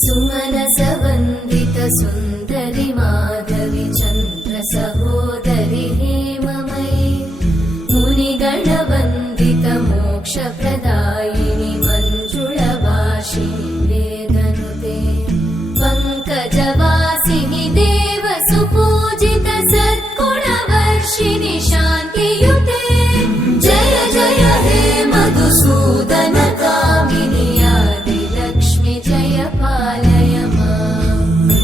सुमनसवन्दित सुन्दरि माधवि चन्द्र सहोदरि हेममयि मुनिगणवन्दित मोक्षप्रदायिनि मञ्जुळभाषिणि वेदनुते पङ्कजवासिनि देवसुपूजित सद्गुणवर्षिणि शान्तियुते जय जय हे मधुसूदन कामिनि आदिलक्ष्मि जय पालय माम्।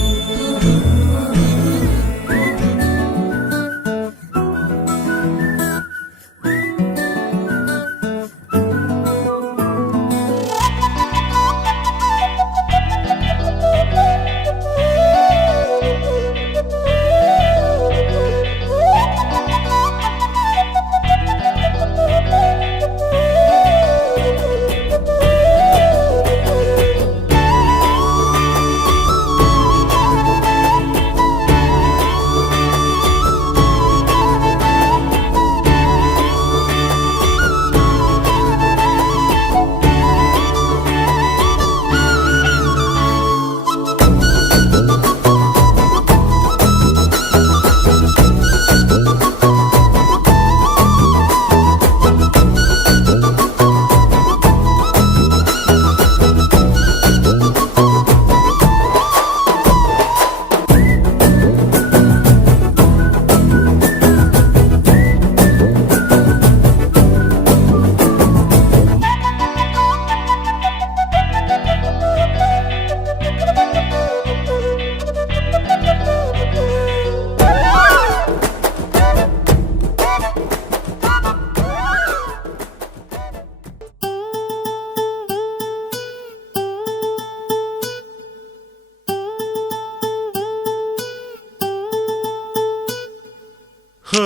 ಹೋ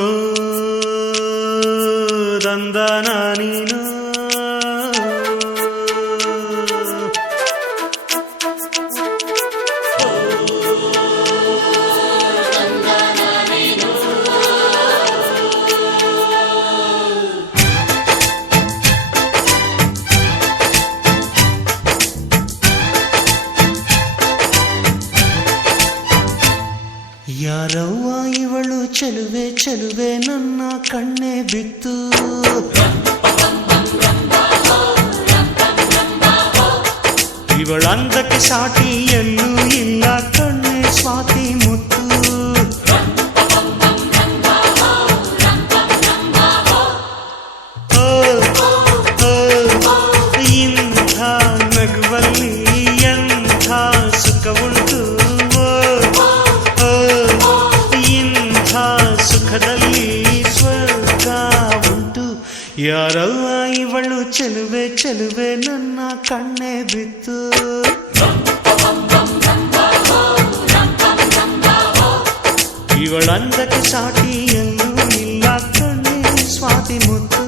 ದಂದನ ನೀನು ಯಾರವ್ವ ಇವಳು ಚೆಲುವೆ ಚೆಲುವೆ ನನ್ನ ಕಣ್ಣೆ ಬಿತ್ತು ಇವಳಂದಕ್ಕೆ ಸಾಟಿ ಎಲ್ಲೂ ಇಲ್ಲ ಕಣ್ಣೆ ಸ್ವಾತಿ ಮುತ್ತು ಇಂಥ ನಗುವಲ್ಲಿ ಎಂಥ ಸುಖವುಂಟು ಸುಖದಲ್ಲಿ ಸ್ವರ್ಗ ಉಂಟು ಯಾರವ್ವ ಇವಳು ಚೆಲುವೆ ಚೆಲುವೆ ನನ್ನ ಕಣ್ಣೆ ಬಿತ್ತು ಇವಳಂದಕ್ಕೆ ಸಾಟಿ ಎಲ್ಲೂ ಇಲ್ಲ ಕಣ್ಣೆ ಸ್ವಾತಿ ಮುತ್ತು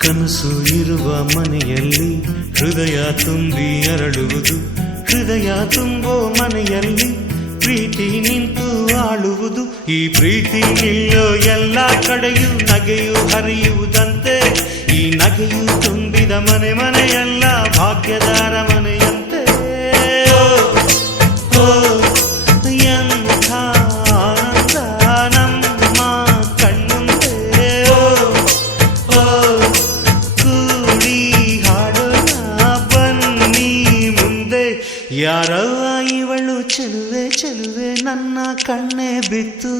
ಕನಸು ಇರುವ ಮನೆಯಲ್ಲಿ ಹೃದಯ ತುಂಬಿ ಅರಳುವುದು ಹೃದಯ ತುಂಬೋ ಮನೆಯಲ್ಲಿ ಪ್ರೀತಿ ನಿಂತು ಆಳುವುದು ಈ ಪ್ರೀತಿ ನಿಲ್ಲೋ ಎಲ್ಲ ಕಡೆಯೂ ನಗೆಯು ಹರಿಯುವುದಂತೆ ಈ ನಗೆಯು ತುಂಬಿದ ಮನೆ ಮನೆಯೆಲ್ಲ ಭಾಗ್ಯದಾರ ಮನೆಯಂತೆ ಎಂಥ ಆನಂದ ನಮ್ಮ ಕಣ್ಣುಂದೆ ಕೂಡಿ ಹಾಡೋಣ ಬನ್ನಿ ಮುಂದೆ ಯಾರವ್ವ ಇವಳು ಚೆಲುವೆ ಚೆಲುವೆ ನನ್ನ ಕಣ್ಣೆ ಬಿತ್ತು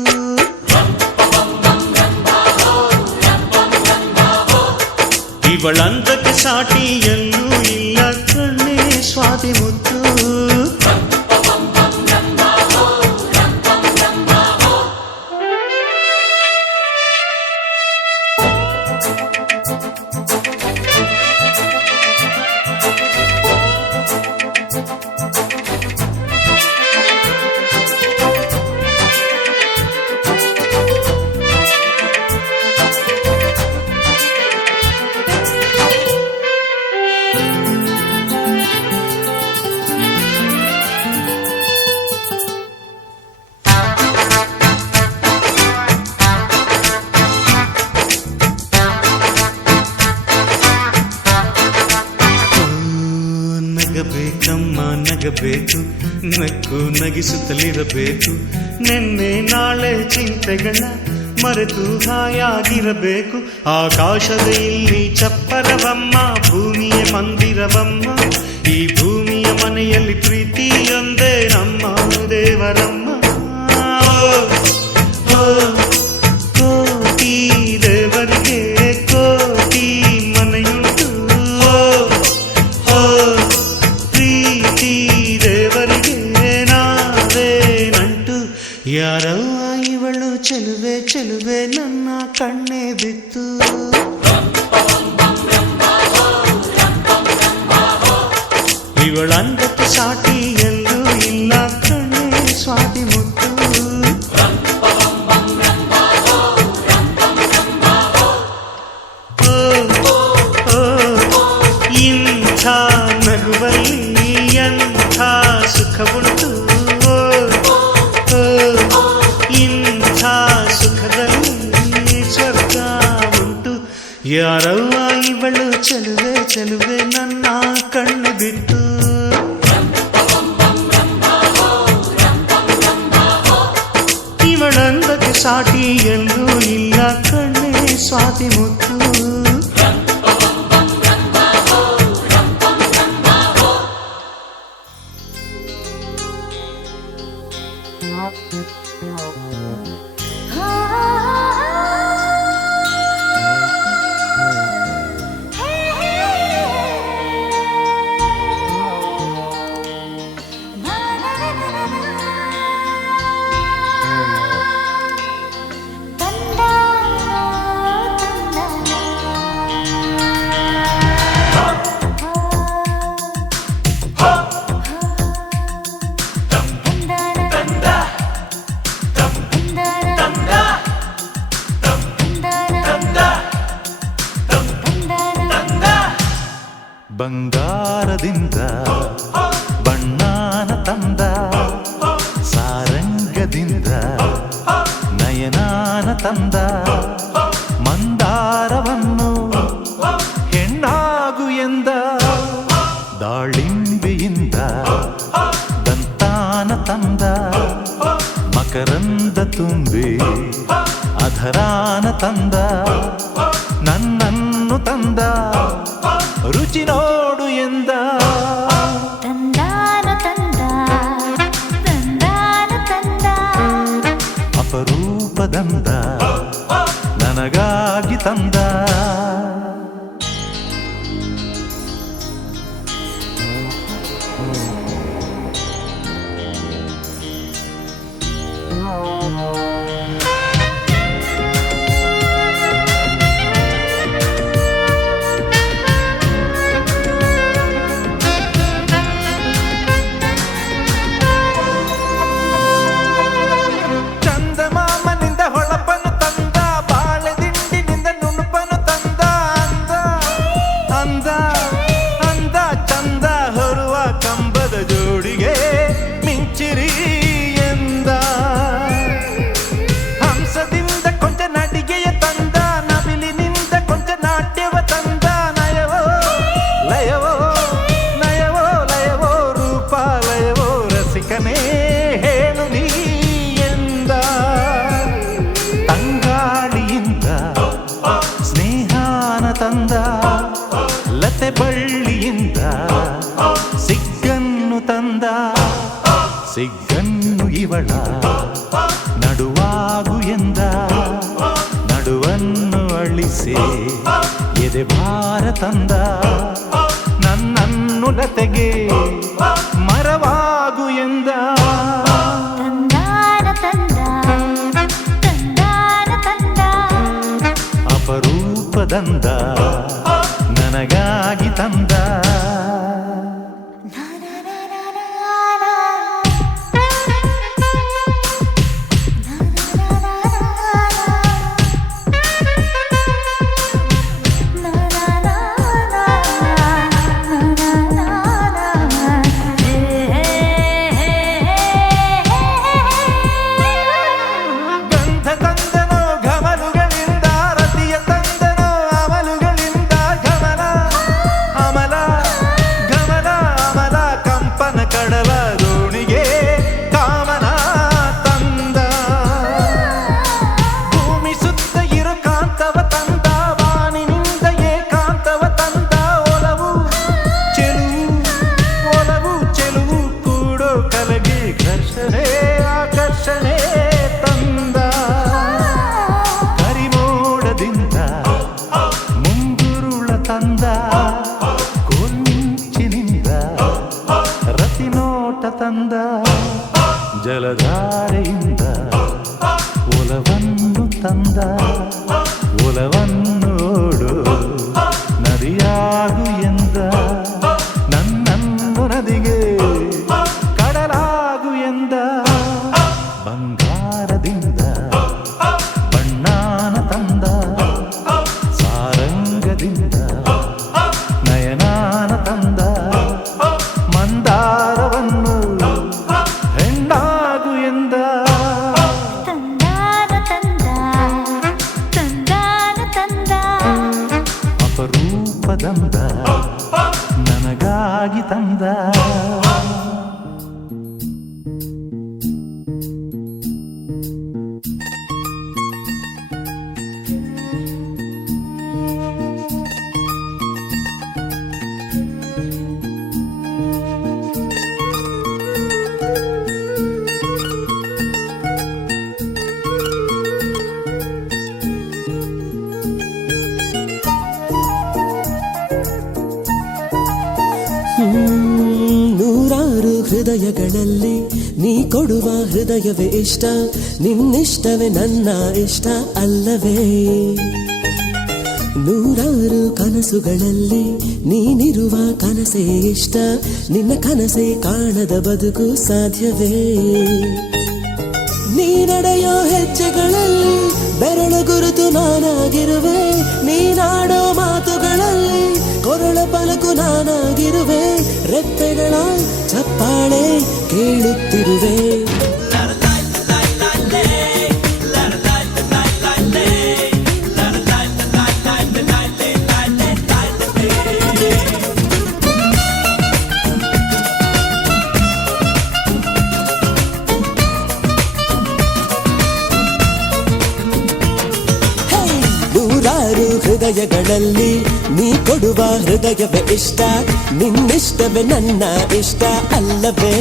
ಇವಳಂದಕ್ಕೆ ಸಾಟಿ ಎಲ್ಲೂ ಇಲ್ಲ ಕಣ್ಣೆ ಸ್ವಾತಿ ಮುತ್ತು ನಗಬೇಕಮ್ಮ ನಗಬೇಕು, ನಕ್ಕು ನಗಿಸುತ್ತಲಿರಬೇಕು. ನೆನ್ನೆ ನಾಳೆ ಚಿಂತೆಗಳ ಮರೆತು ಹಾಯಾಗಿರಬೇಕು. ಆಕಾಶದ ಇಲ್ಲಿ ಚಪ್ಪರವಮ್ಮ, ಭೂಮಿಯ ಮಂದಿರವಮ್ಮ. ಈ ಭೂಮಿಯ ಮನೆಯಲ್ಲಿ ಪ್ರೀತಿಯೊಂದೇ ನಮ್ಮ ದೇವರಮ್ಮ. ಕೋಟಿ ದೇವರಿಗೆ ಕೋಟಿ ಮನೆಯುಂಟು, ಪ್ರೀತಿ ದೇವರಿಗೆ ನಾವೇ ನಂಟು. ಯಾರವ್ವ ಇವಳು ಚೆಲುವೆ ಚೆಲುವೆ ನನ್ನ ಕಣ್ಣೇ ಬಿತ್ತು. ಇವಳಂದಕ್ಕೆ ಸಾಟಿ ಎಲ್ಲೂ ಇಲ್ಲ ಕಣ್ಣೇ ಸ್ವಾತಿ ಮುತ್ತು. ಇಂಥ ನಗುವಲ್ಲಿ ಎಂಥ ಸುಖವುಂಟು, ಇಂಥ ಸುಖದಲ್ಲಿ ಸ್ವರ್ಗ ಉಂಟು. ಯಾರವ್ವ ಇವಳು ಚೆಲುವೆ ಚೆಲುವೆ ನನ್ನ ಕಣ್ಣು ಬಿತ್ತು. ಇವಳಂದಕ್ಕೆ ಸಾಟಿ ಎಲ್ಲೂ ಇಲ್ಲ ಕಣ್ಣೇ ಸ್ವಾತಿ ಮುತ್ತು. ಬಂಗಾರದಿಂದ ಬಣ್ಣಾನ ತಂದ, ಸಾರಂಗದಿಂದ ನಯನಾನ ತಂದ. ಮಂದಾರವನ್ನು ಹೆಣ್ಣಾಗು ಎಂದ, ದಾಳಿಂಬೆಯಿಂದ ದಂತಾನ ತಂದ. ಮಕರಂದ ತುಂಬಿ ಅಧರಾನ ತಂದ, ನನ್ನನ್ನು ತಂದ ರುಚಿ ನೋಡು ಎಂದ. ತಂದಾನ ತಂದ ತಂದಾನ ತಂದ, ಅಪರೂಪದಂದ ನನಗಾಗಿ ತಂದ. ಹೇಳು ನೀ ಎಂದ, ತಂಗಾಳಿಯಿಂದ ಸ್ನೇಹಾನ ತಂದ. ಲತೆ ಬಳ್ಳಿಯಿಂದ ಸಿಗ್ಗನ್ನು ತಂದ, ಸಿಗ್ಗನ್ನು ಇವಳ ನಡುವಾಗು ಎಂದ. ನಡುವನ್ನು ಅಳಿಸಿ ಎದೆ ಭಾರ ತಂದ, ನನ್ನನ್ನು ಲತೆಗೆ ಮರವಾಗು ಎಂದ. ತಂದಾನ ತಂದ ತಂದಾನ ತಂದ, ಅಪರೂಪದಂದ ನನಗಾಗಿ ತಂದ. ಗಂಧ ತಂದನೋ ಘಮಲುಗಳಿಂದ, ರತಿಯ ತಂದನೋ ಅಮಲುಗಳಿಂದ. ತಂದ ಕೊಂಚಿನಿಂದ ರತಿನೋಟ ತಂದ ಜಲಧಾರೆಯಿಂದ ಒಲವನ್ನು ತಂದ ಒಲವನ್ನೋಡು ನದಿಯಾಗು ಎಂದ ನನ್ನನ್ನು ನದಿಗೆ ಕಡಲಾಗು ಎಂದ ಬಂಗಾರದಿಂದ ಬಣ್ಣಾನ ತಂದ ಸಾರಂಗದಿಂದ ನಯನಾನ ತಂದ ಮಂದಾರವನ್ನು ಹೆಣ್ಣಾಗು ಎಂದ ತಂದಾನ ತಂದ ತಂದಾನ ತಂದ ಅಪರೂಪದಂದ ನನಗಾಗಿ ತಂದ ನೂರಾರು ಹೃದಯಗಳಲ್ಲಿ ನೀ ಕೊಡುವ ಹೃದಯವೇ ಇಷ್ಟ ನಿನ್ನಿಷ್ಟವೇ ನನ್ನ ಇಷ್ಟ ಅಲ್ಲವೇ ನೂರಾರು ಕನಸುಗಳಲ್ಲಿ ನೀನಿರುವ ಕನಸೇ ಇಷ್ಟ ನಿನ್ನ ಕನಸೇ ಕಾಣದ ಬದುಕು ಸಾಧ್ಯವೇ ನೀ ನಡೆಯೋ ಹೆಜ್ಜೆಗಳಲ್ಲಿ ಬೆರಳು ಗುರುತು ನಾನಾಗಿರುವೆ ನೀನಾಡೋ ಮಾತುಗಳಲ್ಲಿ ಕೊರಳ ಪಲಕು ನಾನಾಗಿರುವೆ ರೆಪ್ಪೆಗಳ ಚಪ್ಪಾಳೆ ಕೇಳುತ್ತಿರುವೆ ನೂರಾರು ಹೃದಯಗಳಲ್ಲಿ ನೀ ಕೊಡುವ ಹೃದಯವೇ ಇಷ್ಟ ನಿನ್ನಿಷ್ಟವೇ ನನ್ನ ಇಷ್ಟ ಅಲ್ಲವೇ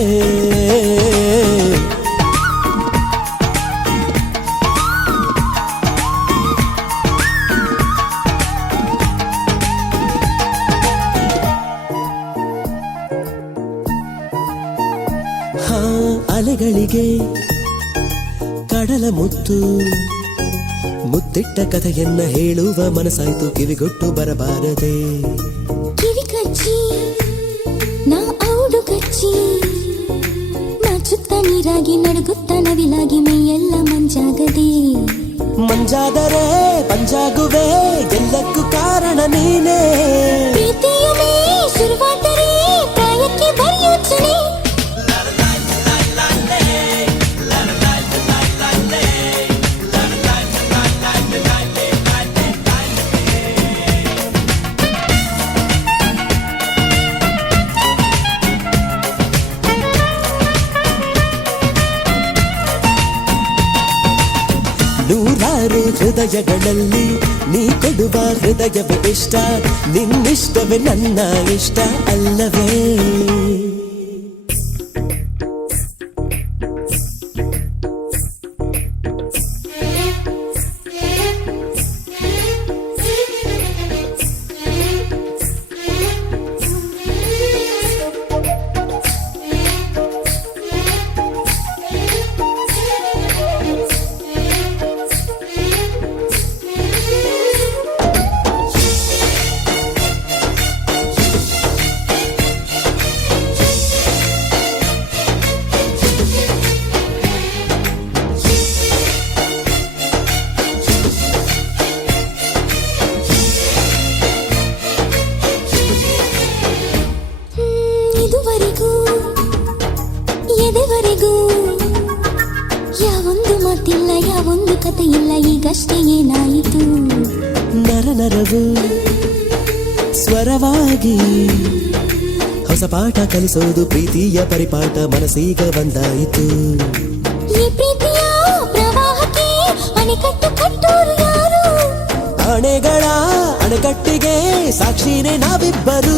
ಅಲೆಗಳಿಗೆ ಕಡಲ ಮುತ್ತು ಮುತ್ತಿಟ್ಟ ಕಥೆಯನ್ನ ಹೇಳುವ ಮನಸ್ಸಾಯ್ತು ಕಿವಿಗೊಟ್ಟು ಬರಬಾರದೆ ಕಿವಿ ಕಚ್ಚಿ ನಾ ಔಡು ಕಚ್ಚಿ ನಾಚುತ್ತ ನೀರಾಗಿ ನಡುಗುತ್ತ ನವಿಲಾಗಿ ಮೈಯೆಲ್ಲ ಮಂಜಾಗದೆ ಮಂಜಾದರೆ ಪಂಜಾಗುವೆ ಎಲ್ಲಕ್ಕೂ ಕಾರಣ ನೀನೇ ಪ್ರೀತಿಯುಮೇ ಶುರುವಾದರೆ ಪ್ರಾಯಕ್ಕೆ ಬರೆಯೋಚನೆ ನೂರಾರು ಹೃದಯಗಳಲ್ಲಿ ನೀ ಕೊಡುವ ಹೃದಯವೇ ಇಷ್ಟ ನಿನ್ನಿಷ್ಟವೇ ನನ್ನ ಇಷ್ಟ ಅಲ್ಲವೇ ಎದೆವರೆಗೂ ಯಾವೊಂದು ಮಾತಿಲ್ಲ ಯಾವೊಂದು ಕಥೆ ಇಲ್ಲ ಈಗಷ್ಟೇ ಏನಾಯಿತು ನರ ನರವು ಸ್ವರವಾಗಿ ಹೊಸ ಪಾಠ ಕಲಿಸೋದು ಪ್ರೀತಿಯ ಪರಿಪಾಠ ಮನಸ್ಸೀಗ ಬಂದಾಯಿತು ಈ ಪ್ರೀತಿಯ ಪ್ರವಾಹಕ್ಕೆ ಅಣೆಕಟ್ಟು ಕಟ್ಟೋರು ಯಾರು ಆಣೆಗಳ ಅಣೆಕಟ್ಟಿಗೆ ಸಾಕ್ಷಿನೇ ನಾವಿಬ್ಬರು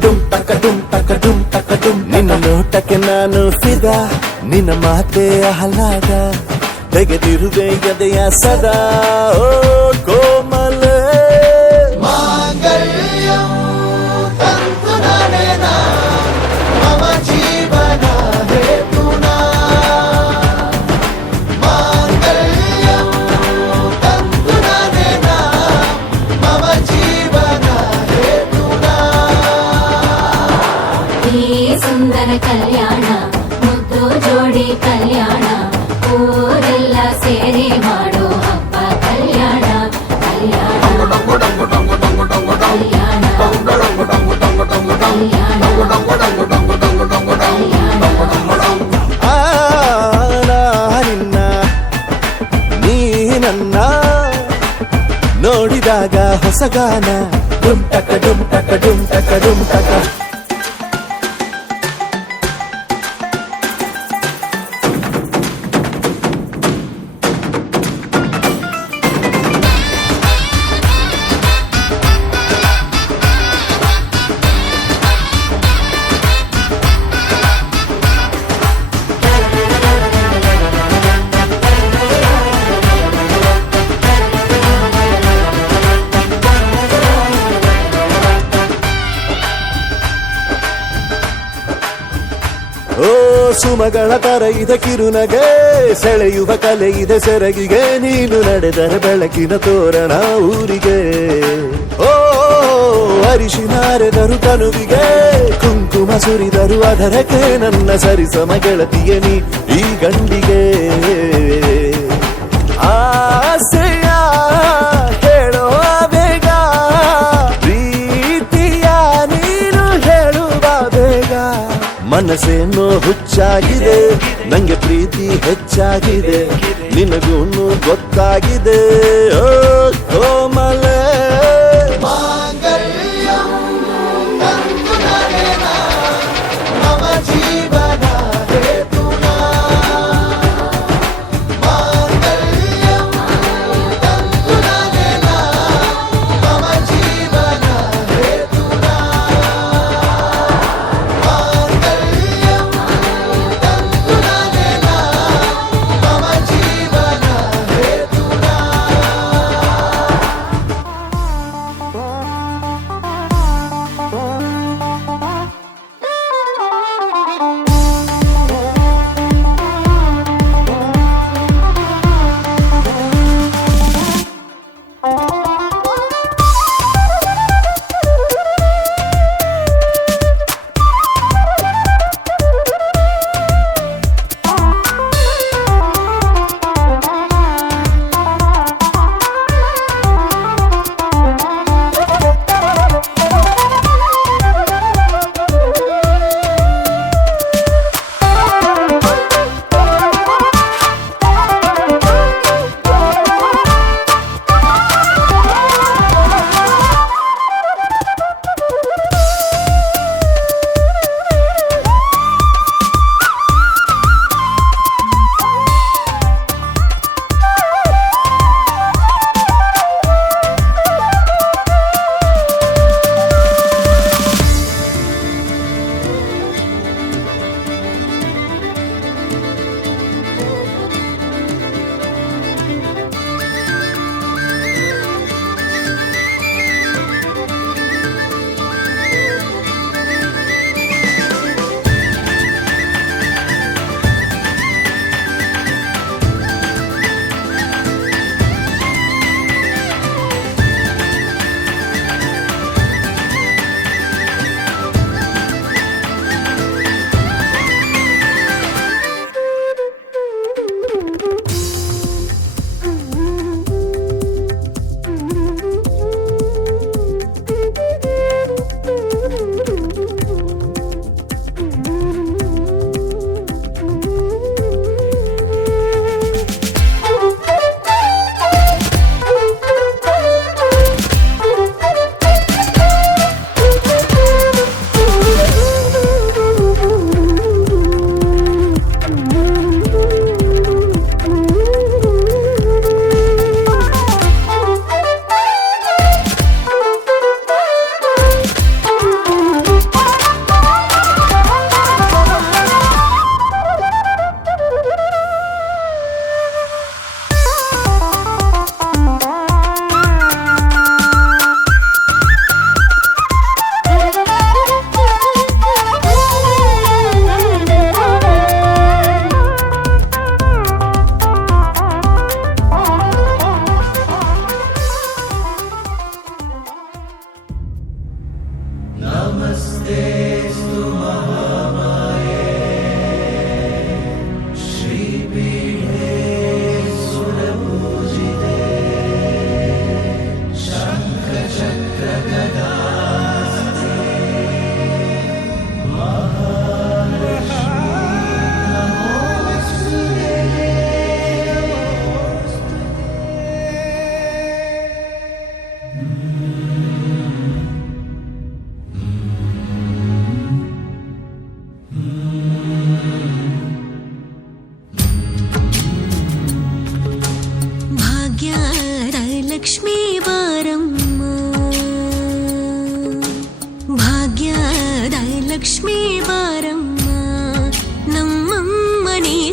ಟಕ ಡುಮ್ ನಿನ್ನ ನೋಟಕ್ಕೆ ನಾನು ಫಿದಾ ನಿನ್ನ ಮಾತೆ ಆಹ್ಲಾದ ತೆಗೆದಿರುವೆ ಎದೆಯ ಸದಾ ಓ ಕೋಮಲ ಮಾಂಗಲ್ಯಂ ತಂತು ನಾನೇನ ಮಮ ಜೀವನ ಹೇತುನಾ ಮಾಂಗಲ್ಯಂ ತಂತು ನಾನೇನ ಮಮ ಜೀವನ ಹೇತುನಾ ಈ ಸುಂದರ ಕಲ್ಯಾಣ ಮುದ್ದು ಜೋಡಿ ಕಲ್ಯಾಣ ಊರೆಲ್ಲ ಸೇರಿ ಮಾಡೋ ಹಬ್ಬ ಕಲ್ಯಾಣ ಕಲ್ಯಾಣ ಕಲ್ಯಾಣ ನಿನ್ನ ನೀ ನನ್ನ ನೋಡಿದಾಗ ಹೊಸಗಾನ ಡುಮ್ ಟಕ ಡುಮ್ ಟಕ ಡುಮ್ ಟಕ ಡುಮ್ ಟಕ ಓ ಸುಮಗಳ ತರ ಇದೆ ಕಿರುನಗೆ ಸೆಳೆಯುವ ಕಲೆ ಇದೆ ಸೆರಗಿಗೆ ನೀನು ನಡೆದರೆ ಬೆಳಕಿನ ತೋರಣ ಊರಿಗೆ ಓ ಅರಿಶಿನಾರೆದರು ತನುವಿಗೆ ಕುಂಕುಮ ಸುರಿದರು ಅದರಕ್ಕೆ ನನ್ನ ಸರಿಸಮ ಗೆಳತಿಯ ನೀ ಈ ಗಂಡಿಗೆ ಆಸೆಯ ಹೇಳೋ ಬೇಗ ಪ್ರೀತಿಯ ನೀನು ಹೇಳುವ ಬೇಗ ಮನಸ್ಸೇನೋ ಹುಚ್ಚಾಗಿದೆ ನಂಗೆ ಪ್ರೀತಿ ಹೆಚ್ಚಾಗಿದೆ ನಿನಗೂನು ಗೊತ್ತಾಗಿದೆ ಓ ಕೋಮಲ ಮಾಂಗಲ್ಯಂ ತಂತು ನಾನೇನ ಮಮ ಜೀವನ ಹೇತುನಾ ಮಾಂಗಲ್ಯಂ ತಂತು ನಾನೇನ ಮಮ ಜೀವನ ಹೇತುನಾ ಮಾಂಗಲ್ಯಂ ತಂತು ನಾನೇನ ಮಮ ಜೀವನ ಹೇತುನಾ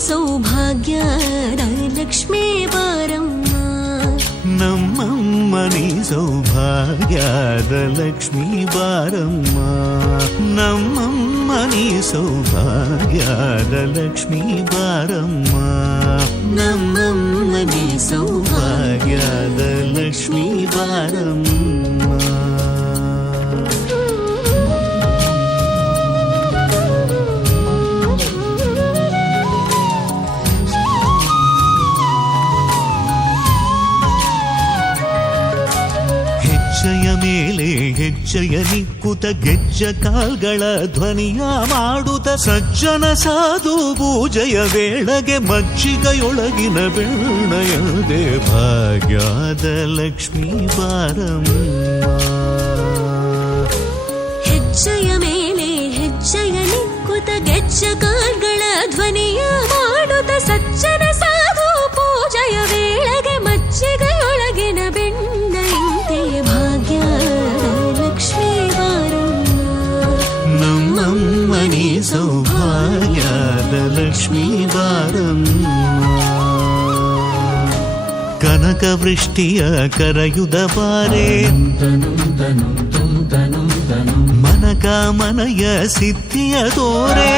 ಸೌಭಾಗ್ಯದ ಲಕ್ಷ್ಮೀ ಬಾರಮ್ಮ ನಮ್ಮಮ್ಮ ನೀ ಸೌಭಾಗ್ಯದ ಲಕ್ಷ್ಮೀ ಬಾರಮ್ಮ ನಮ್ಮಮ್ಮ ನೀ ಸೌಭಾಗ್ಯದ ಲಕ್ಷ್ಮೀ ಬಾರಮ್ಮ ನಮ್ಮಮ್ಮ ನೀ ಸೌಭಾಗ್ಯದ ಲಕ್ಷ್ಮೀ ಬಾರಮ್ಮ ಹೆಜ್ಜೆಯ ಮೇಲೆ ಹೆಜ್ಜೆಯ ನಿಕ್ಕುತ ಗೆಜ್ಜ ಕಾಲ್ಗಳ ಧ್ವನಿಯ ಮಾಡುತ್ತ ಸಜ್ಜನ ಸಾಧು ಪೂಜೆಯ ವೇಳೆಗೆ ಮಜ್ಜಿಗೆಯೊಳಗಿನ ಬೆಣ್ಣೆಯದೆ ಭಾಗ್ಯದ ಲಕ್ಷ್ಮೀ ಬಾರಮ್ಮ ಹೆಜ್ಜೆಯ ಮೇಲೆ ಹೆಜ್ಜೆಯ ನಿಕ್ಕುತ ಗೆಜ್ಜ ಕಾಲ್ಗಳ ಧ್ವನಿಯ ಮಾಡುತ್ತ ಸಜ್ಜನ ಸಾಧು ಪೂಜೆಯ ವೇಳೆಗೆ ಮಜ್ಜಿಗೆಯೊಳಗಿನ ಬೆಣ್ಣೆಯಂತೆ ಭಾಗ್ಯದ ಲಕ್ಷ್ಮೀ ಬಾರಮ್ಮ ನಮ್ಮಮ್ಮ ನೀ ಸೌಭಾಗ್ಯದ ಲಕ್ಷ್ಮೀ ಬಾರಮ್ಮ ಕನಕ ವೃಷ್ಟಿಯ ಕರೆಯುದ ಬಾರೆ ಮನಕ ಮನಯ ಸಿದ್ಧಿಯ ತೋರೆ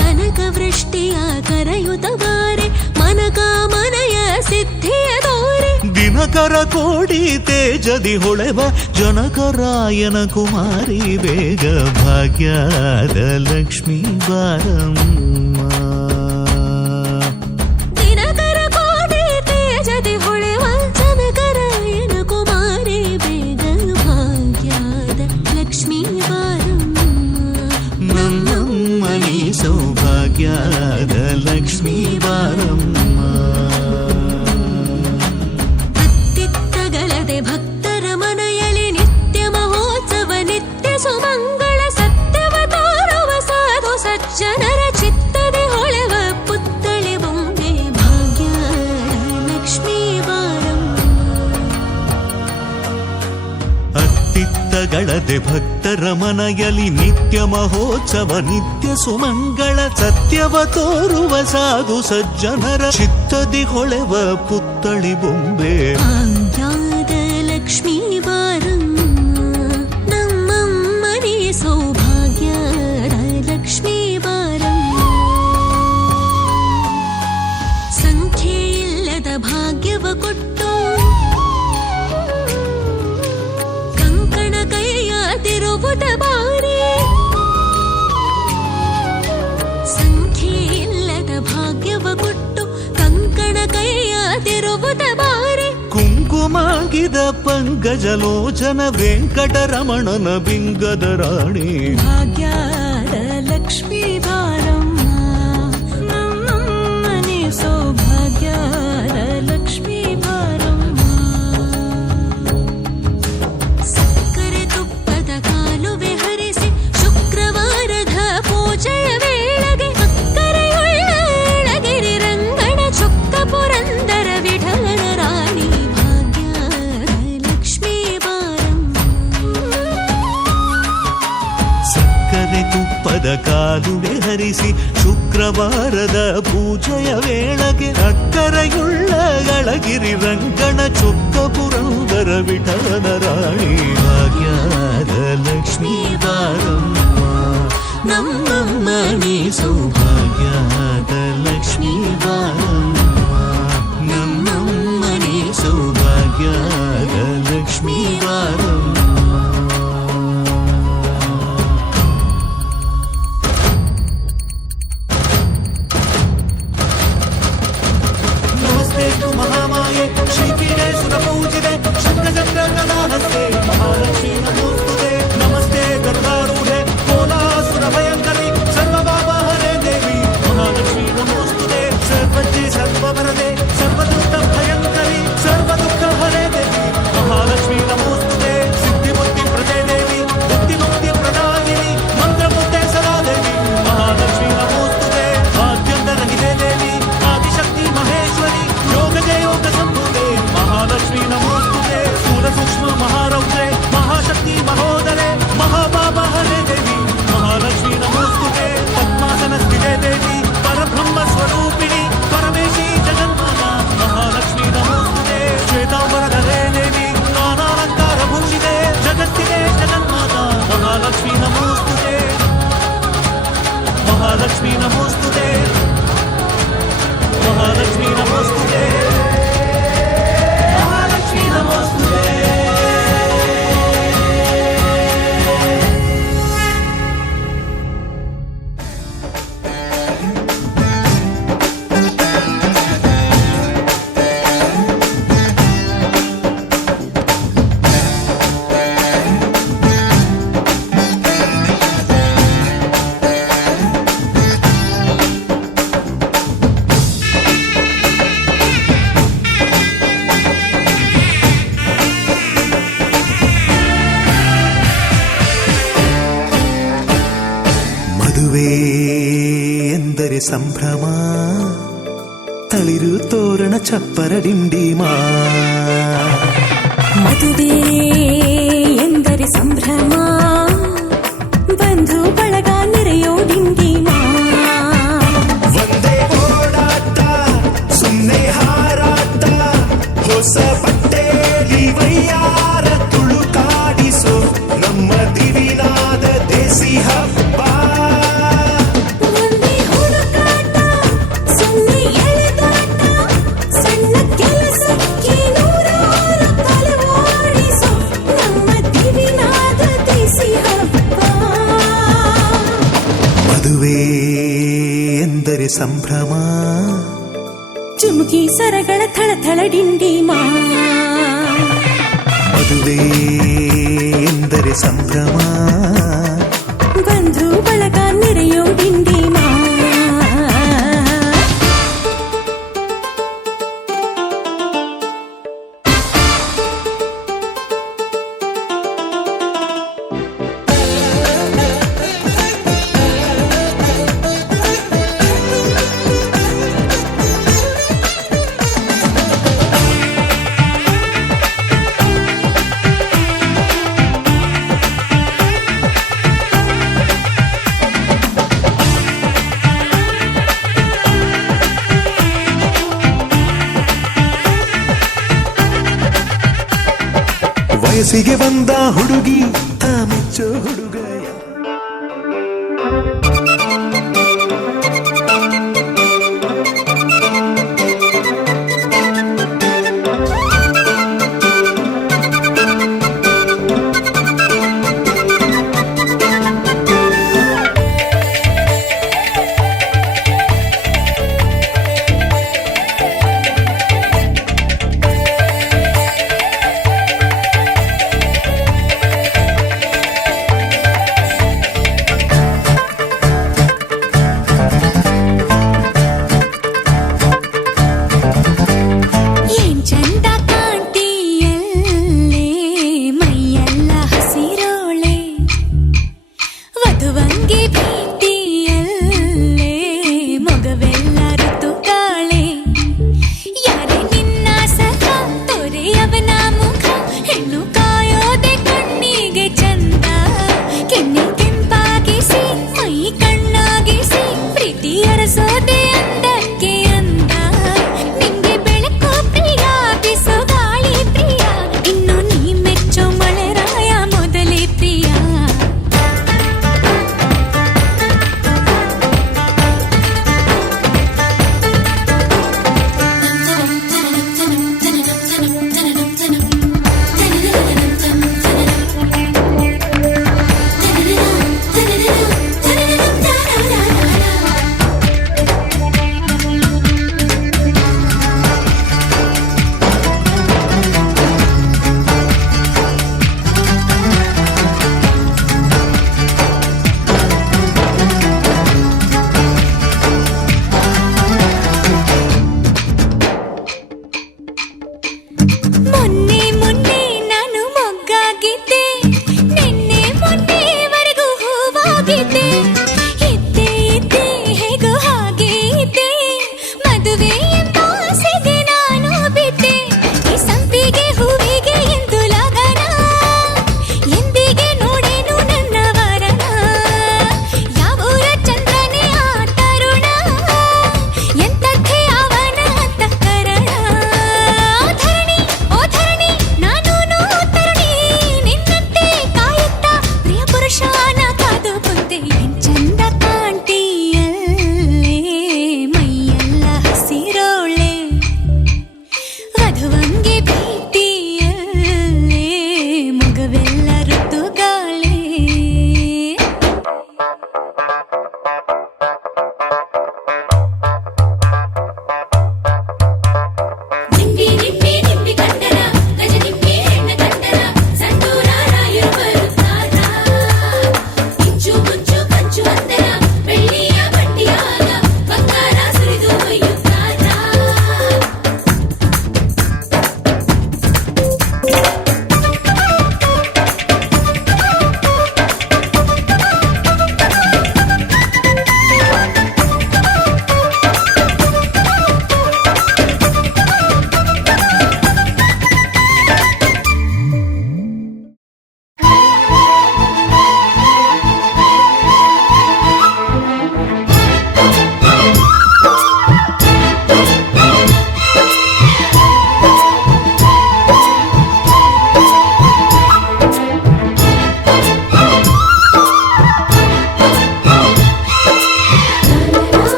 ಕನಕ ವೃಷ್ಟಿಯ ಕರೆಯುತ ಬಾರೆ ಮನಕ ಮನಯ ಸಿದ್ಧಿಯ ತೋರೆ ದಿನಕರ ಕೋಡಿ ತೇಜದಿ ಹೊಳೆವ ಜನಕರಾಯನ ಕುಮಾರಿ ಬೇಗ ಭಾಗ್ಯದ ಲಕ್ಷ್ಮೀ ಬಾರಮ್ಮ ದಿನಕರ ಕೋಟಿ ತೇಜದಿ ಹೊಳೆವ ಜನಕರಾಯನ ಕುಮಾರಿ ಬೇಗ ಭಾಗ್ಯದ ಲಕ್ಷ್ಮೀ ಬಾರಮ್ಮ ನಮ್ಮಮ್ಮ ನೀ ಸೌಭಾಗ್ಯದ ಲಕ್ಷ್ಮೀ ಬಾರಮ್ಮ ಅತ್ತಿತ್ತಗಲದೆ ಭಕ್ತರ ಮನೆಯಲ್ಲಿ ನಿತ್ಯ ಮಹೋತ್ಸವ ನಿತ್ಯ ಸುಮಂಗಳ ಸತ್ಯವ ತೋರುವ ಸಾಧು ಸಜ್ಜನರ ಚಿತ್ತದೆ ಹೊಳೆವ ಪುತ್ತಳೆ ಬೊಂಬೆ ಭಾಗ್ಯದ ಲಕ್ಷ್ಮೀ ಬಾರಮ್ಮ ಅತ್ತಿತ್ತಗಳದೆ ಭಕ್ತರ ಮನೆಯಲ್ಲಿ ನಿತ್ಯ ಮಹೋತ್ಸವ ನಿತ್ಯ ಸುಮಂಗಳ ಸತ್ಯವ ತೋರುವ ಸಾಧು ಸಜ್ಜನರ ಚಿತ್ತದಿ ಹೊಳೆವ ಪುತ್ತಳಿ ಬೊಂಬೆ ಭಾಗ್ಯದ ಲಕ್ಷ್ಮೀ ಬಾರಮ್ಮ ನಮ್ಮಮ್ಮನೇ ಸೌಭಾಗ್ಯದ ಲಕ್ಷ್ಮೀ ಬಾರಮ್ಮ ಸಂಖ್ಯೆ ಇಲ್ಲದ ಭಾಗ್ಯವ ಕೊಟ್ಟು ಕಂಕಣ ಕೈಯ ತಿರುವುದ ಬಾರಿ ಸಂಖ್ಯೆ ಇಲ್ಲದ ಭಾಗ್ಯವ ಕೊಟ್ಟು ಕಂಕಣ ಕೈಯ ತಿರುವುದ ಬಾರಿ ಕುಂಕುಮಾಗಿದ ಪಂಕಜಲೋಚನ ವೆಂಕಟರಮಣನ ಬಿಂಗದ ರಾಣಿ ಭಾಗ್ಯದ ಲಕ್ಷ್ಮೀ ಬಾರಮ್ಮ ನಮ್ಮಮ್ಮನೇ ಸೌಭಾಗ್ಯದ ಲಕ್ಷ್ಮೀ ಬಾರಮ್ಮ ಸಕ್ಕರೆ ತುಪ್ಪದ ಕಾಲುವೆ ಹರಿಸಿ ಶುಕ್ರವಾರದ ಪೂಜೆಯ ವೇಳೆಗೆ ಅಕ್ಕರೆಯುಳ್ಳ ಏಳಗಿರಿ ರಂಗಣ ಚೊಕ್ಕ ಪುರಂದರ ವಿಠಲನ ರಾಣಿ ಭಾಗ್ಯದ ಲಕ್ಷ್ಮೀ ಬಾರಮ್ಮ ಸಕ್ಕರೆ ತುಪ್ಪದ ಕಾಲುವೆ ಹರಿಸಿ ಶುಕ್ರವಾರದ ಪೂಜೆಯ ವೇಳೆಗೆ ಅಕ್ಕರೆಯುಳ್ಳ ಗಳಗಿರಿ ರಂಗಣ ಚೊಕ್ಕ ಪುರಂದರ ವಿಠಲನ ರಾಣಿ ಭಾಗ್ಯದ ಲಕ್ಷ್ಮೀ ಬಾರಮ್ಮ ನಮ್ಮಮ್ಮ ನೀ ಸೌಭಾಗ್ಯದ ಲಕ್ಷ್ಮೀ ಬಾರಮ್ಮ ನಮ್ಮಮ್ಮ ನೀ ಸೌಭಾಗ್ಯದ ಲಕ್ಷ್ಮೀ ಬಾರಮ್ಮ ನಮಸ್ತೆ ತು ಮಹಾಮಾಯೆ ಶ್ರೀಪೀಠೆ ಸುರಪೂಜಿತೆ ಶಂಖಚಕ್ರ ಗದಾಹಸ್ತೆ ಮಹಾಲಕ್ಷ್ಮೀ ನಮೋಸ್ತುತೆ ನಮಸ್ತೆ ಗರುಡಾರೂಢೆ ಕೋಲಾಸುರ ಭಯಂಕರಿ ಸರ್ವಪಾಪಹರೆ ದೇವಿ ಮಹಾಲಕ್ಷ್ಮೀ ನಮೋಸ್ತುತೆ ಸರ್ವಜ್ಞ ಮಹಾಲಕ್ಷ್ಮೀ ನಮೋಸ್ತುತೆ ಮಹಾಲಕ್ಷ್ಮೀ ನಮೋಸ್ತುತೆ ಮಹಾಲಕ್ಷ್ಮೀ ನಮೋಸ್ತುತೆ ಮಹಾಲಕ್ಷ್ಮೀ ನಮೋಸ್ತುತೆ. ಮದುವೆ ಎಂದರೆ ಸಂಭ್ರಮ, ತಳಿರು ತೋರಣ ಚಪ್ಪರ ಡಿಂಡಿಮಾ. ಮದುವೆ ಎಂದರೆ ಸಂಭ್ರಮ, ಬಂಧು ಬಳಗ ನೆರೆಯೋ ಡಿಂಡಿಮಾ. ಒಂದೇ ಓಡಾಟ ಸುಮ್ಮನೆ ಹಾರಾಟ, ಹೊಸ ಬಟ್ಟೆಲಿ ವೈಯಾರ ತುಳುಕಾಡಿಸೋ ನಮ್ಮ ದಿವಿನಾದ ದೇಸಿ ಹಬ್ಬ. ಒಂದೇ ಹುಡುಕಾಟ ಸುಮ್ಮನೆ ಎಳೆದಾಟ, ಸಣ್ಣ ಕೆಲಸಕ್ಕೆ ನೂರಾರು ತಲೆವಾಡಿಸೋ ನಮ್ಮ ದಿವಿನಾದ ದೇಸಿ ಹಬ್ಬ. ಮದುವೆ ಎಂದರೆ ಸಂಭ್ರಮ, ಚುಮುಕಿ ಸರಗಳ ಥಳಥಳ ಡಿಂಡಿಮಾ. ಮದುವೆ ಎಂದರೆ ಸಂಭ್ರಮ, ಬಂಧು ಬಳಗ ನೆರೆಯೋ ಡಿಂಡಿಮಾ. ವಯಸ್ಸಿಗೆ ಬಂದ ಹುಡುಗಿ ತಾ ಮೆಚ್ಚೋ ಹುಡುಗ.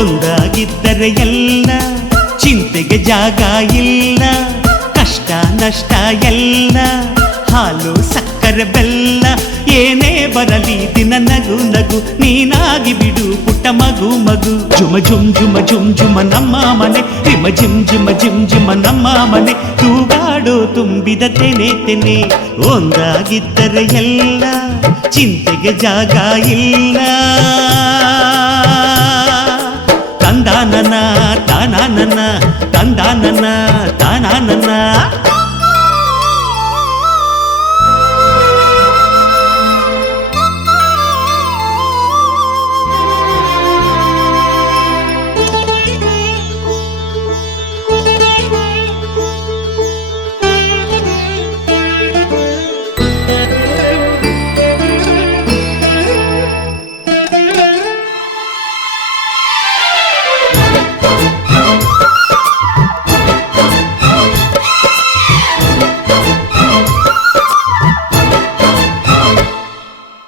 ಒಂದಾಗಿದ್ದರೆ ಎಲ್ಲ ಚಿಂತೆಗೆ ಜಾಗ ಇಲ್ಲ, ಕಷ್ಟ ನಷ್ಟ ಎಲ್ಲ ಹಾಲು ಸಕ್ಕರೆ ಬೆಲ್ಲ ಏನೇ ಬರಲಿ ದಿನ ನಗು ನಗು ನೀನಾಗಿ ಬಿಡು ಪುಟ್ಟ ಮಗು ಮಗು. ಜುಮ ಜುಮ್ ಜುಮ ಜುಮ್ ಜುಮ ನಮ್ಮ ಮನೆ, ರಿಮ ಜಿಮ್ ಜಿಮ ಜಿಮ್ ಜಿಮ ನಮ್ಮ ಮನೆ, ತೂಗಾಡು ತುಂಬಿದ ತೆನೆ ತೆನೆ. ಒಂದಾಗಿದ್ದರೆ ಎಲ್ಲ ಚಿಂತೆಗೆ ಜಾಗ ಇಲ್ಲ. ತಂದಾನನ ತಾನಾನನ ತಂದಾನನ ತಾನಾನನ.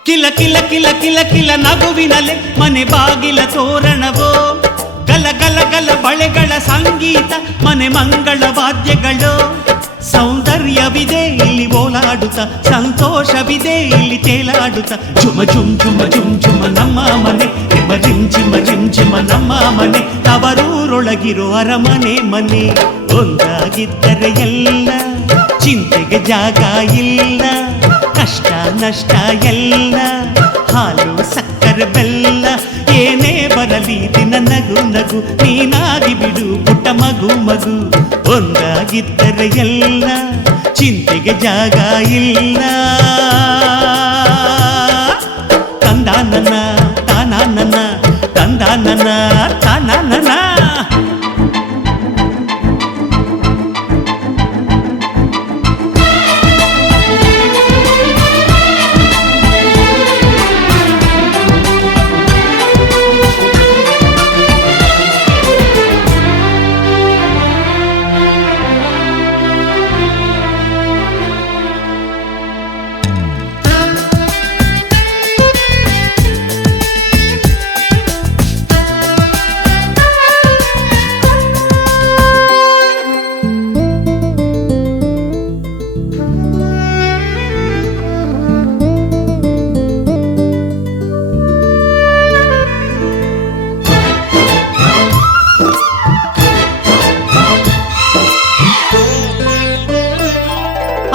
ಕಿಲ ಕಿಲ ಕಿಲ ಕಿಲ ಕಿಲ ನಗುವಿನಲೆ ಮನೆ ಬಾಗಿಲ ತೋರಣವೋ, ಗಲ ಗಲ ಗಲ ಬಳೆಗಳ ಸಂಗೀತ ಮನೆ ಮಂಗಳ ವಾದ್ಯಗಳು. ಸೌಂದರ್ಯವಿದೆ ಇಲ್ಲಿ ಓಲಾಡುತ್ತ, ಸಂತೋಷವಿದೆ ಇಲ್ಲಿ ತೇಲಾಡುತ್ತ. ಜುಮ ಜುಮ್ ಜುಮ ಜುಮ್ ಜುಮ ನಮ್ಮ ಮನೆ, ರಿಮ ರಿಮ್ ಜಿಮ ರಿಮ್ ಜಿಮ ನಮ್ಮ ಮನೆ, ತವರೂರೊಳಗಿರೋ ಅರಮನೆ ಮನೆ. ಒಂದಾಗಿದ್ದರೆ ಎಲ್ಲ ಚಿಂತೆಗೆ ಜಾಗ ಇಲ್ಲ, ಕಷ್ಟ ನಷ್ಟ ಎಲ್ಲ ಹಾಲು ಸಕ್ಕರೆ ಬೆಲ್ಲ ಏನೇ ಬರಲಿ ದಿನ ನಗು ನಗು ನೀನಾಗಿ ಬಿಡು ಪುಟ್ಟ ಮಗು ಮಗು. ಒಂದಾಗಿದ್ದರೆ ಎಲ್ಲ ಚಿಂತೆಗೆ ಜಾಗ ಇಲ್ಲ. ತಂದಾನನ ತಾನಾನನ ತಂದಾನನ ತಾನಾನನ.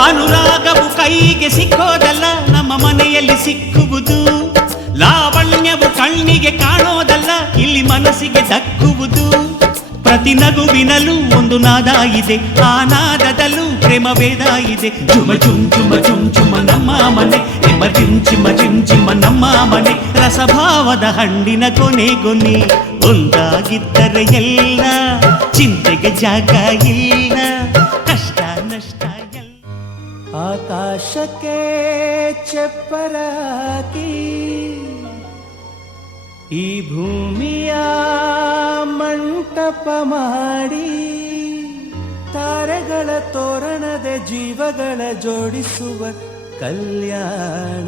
ಅನುರಾಗವು ಕೈಗೆ ಸಿಕ್ಕೋದಲ್ಲ, ನಮ್ಮ ಮನೆಯಲ್ಲಿ ಸಿಕ್ಕುವುದು. ಲಾವಣ್ಯವು ಕಣ್ಣಿಗೆ ಕಾಣೋದಲ್ಲ, ಇಲ್ಲಿ ಮನಸ್ಸಿಗೆ ದಕ್ಕುವುದು. ಪ್ರತಿ ನಗುವಿನಲ್ಲೂ ಒಂದು ನಾದ ಇದೆ, ಆ ನಾದದಲ್ಲೂ ಪ್ರೇಮ ವೇದ ಇದೆ. ಜುಮ ಜುಮ್ ಜುಮ ಜುಮ್ ಜುಮ ನಮ್ಮ ಮನೆ, ರಿಮ ಜಿಮ್ ಜಿಮ ಜಿಮ್ ಜಿಮ ನಮ್ಮ ಮನೆ, ರಸಭಾವದ ಹಣ್ಣಿನ ಕೊನೆ ಕೊನೆ. ಒಂದಾಗಿದ್ದರೆ ಎಲ್ಲ ಚಿಂತೆಗೆ ಜಾಗ ಇಲ್ಲ, ಕಷ್ಟ ನಷ್ಟ ಎಲ್ಲ. ಆಕಾಶಕ್ಕೆ ಚೆಪ್ಪರಾಕಿ ಈ ಭೂಮಿಯ ಮಂಟಪ ಮಾಡಿ, ತಾರೆಗಳ ತೋರಣದ ಜೀವಗಳ ಜೋಡಿಸುವ ಕಲ್ಯಾಣ.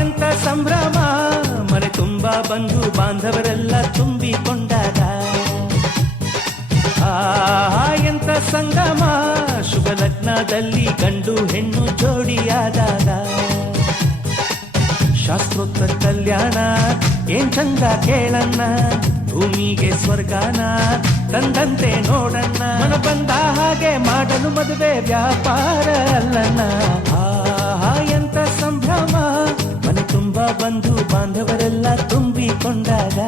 ಎಂತ ಸಂಭ್ರಮ, ಮನೆ ತುಂಬಾ ಬಂಧು ಬಾಂಧವರೆಲ್ಲ ತುಂಬಿಕೊಂಡಾಗ. ಎಂತ ಸಂಗಮ, ಶುಭ ಲಗ್ನದಲ್ಲಿ ಗಂಡು ಹೆಣ್ಣು ಜೋಡಿಯಾದಾಗ. ಶಾಸ್ತ್ರೋತ್ತರ ಕಲ್ಯಾಣ ಏನ್ ಚಂದ ಕೇಳಣ್ಣ, ಭೂಮಿಗೆ ಸ್ವರ್ಗಾನ ತಂದಂತೆ ನೋಡಣ್ಣ. ಮನ ಬಂದ ಹಾಗೆ ಮಾಡಲು ಮದುವೆ ವ್ಯಾಪಾರ ಅಲ್ಲಣ್ಣ. ಎಂತ ಸಂಭ್ರಮ, ಮನೆ ತುಂಬ ಬಂಧು ಬಾಂಧವರೆಲ್ಲ ತುಂಬಿಕೊಂಡಾಗ.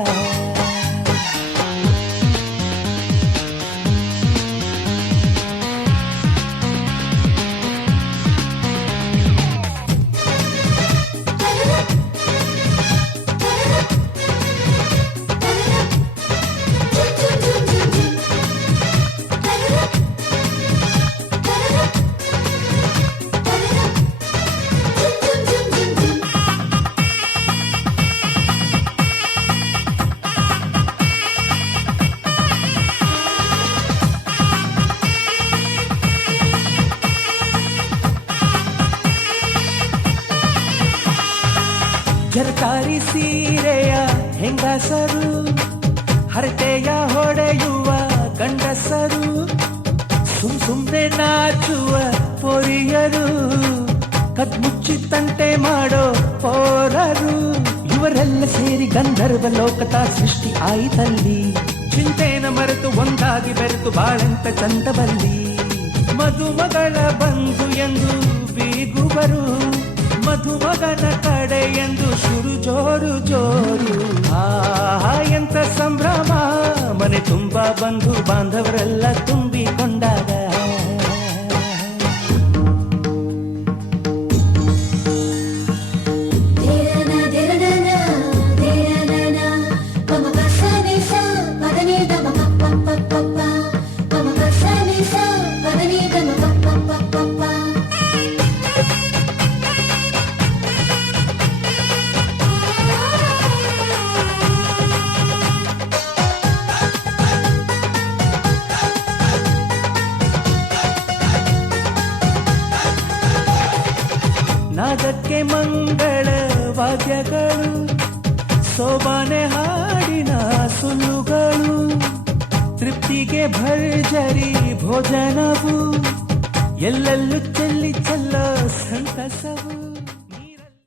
ಹೆಂಗಸರು ಹರಟೆಯ ಹೊಡೆಯುವ ಗಂಡಸರು ಸುಮ್ನೆ ನಾಚುವ ಪೊರಿಯರು ಕದ್ಮುಚ್ಚಿ ತಂಟೆ ಮಾಡೋ ಪೋರರು ಇವರೆಲ್ಲ ಸೇರಿ ಗಂಧರ್ವ ಲೋಕದ ಸೃಷ್ಟಿ ಆಯಿತಲ್ಲಿ ಚಿಂತೆನ ಮರೆತು ಒಂದಾಗಿ ಬೆರೆತು ಬಾಳೆಂತ ಚಂದವಲ್ಲಿ ಮದುಮಗಳ ಬಂಧು ಎಂದು ಬೀಗುವರು ಮಧುಮಗನ ಕಡೆ ಎಂದು ಶುರು ಜೋರು ಜೋರು ಎಂತ ಸಂಭ್ರಮ ಮನೆ ತುಂಬಾ ಬಂಧು ಬಾಂಧವರೆಲ್ಲ ತುಂಬಿಕೊಂಡಾಗ ನಾದಕ್ಕೆ ಮಂಗಳ ವಾದ್ಯಗಳು ಸೋಬಾನೆ ಹಾಡಿನ ಸುಳ್ಳುಗಳು ತೃಪ್ತಿಗೆ ಭರ್ಜರಿ ಭೋಜನವು ಎಲ್ಲೆಲ್ಲೂ ಚೆಲ್ಲಿ ಚೆಲ್ಲ ಸಂತಸವು